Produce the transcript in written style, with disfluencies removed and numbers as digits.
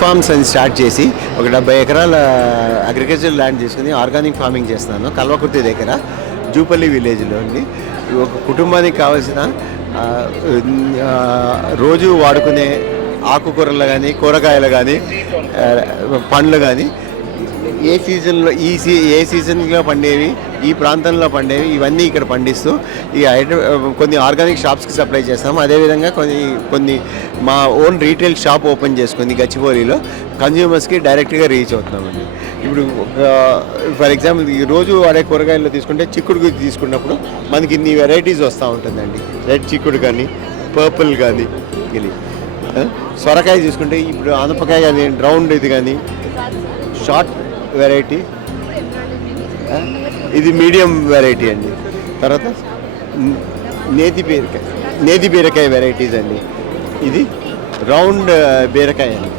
Forms అని start చేసి ఒక 70 ఎకరాల అగ్రికల్చర్ ల్యాండ్ తీసుకుని ఆర్గానిక్ ఫార్మింగ్ చేస్తున్నాను కల్వకుర్తి దగ్గర జూపల్లి విలేజ్లో అండి. ఒక కుటుంబానికి కావాల్సిన రోజు వాడుకునే ఆకుకూరలు కానీ కూరగాయలు కానీ పండ్లు కానీ ఏ సీజన్లో ఏ సీజన్లో పండేవి ఈ ప్రాంతంలో పండేవి ఇవన్నీ ఇక్కడ పండిస్తూ ఈ కొన్ని ఆర్గానిక్ షాప్స్కి సప్లై చేస్తాము. అదేవిధంగా కొన్ని మా ఓన్ రీటైల్ షాప్ ఓపెన్ చేసుకుంది గచ్చిబౌలిలో కన్జ్యూమర్స్కి డైరెక్ట్గా రీచ్ అవుతున్నామండి. ఇప్పుడు ఫర్ ఎగ్జాంపుల్ ఈ రోజు వాడే కూరగాయల్లో తీసుకుంటే చిక్కుడు తీసుకున్నప్పుడు మనకి ఇన్ని వెరైటీస్ వస్తూ ఉంటుందండి. రెడ్ చిక్కుడు కానీ పర్పుల్ కానీ ఇది సొరకాయ తీసుకుంటే ఇప్పుడు ఆనపకాయ కానీ రౌండ్ ఇది కానీ షార్ట్ వెరైటీ ఇది మీడియం వెరైటీ అండి. తర్వాత నేతి బీరకాయ వెరైటీస్ అండి. ఇది రౌండ్ బీరకాయ అండి.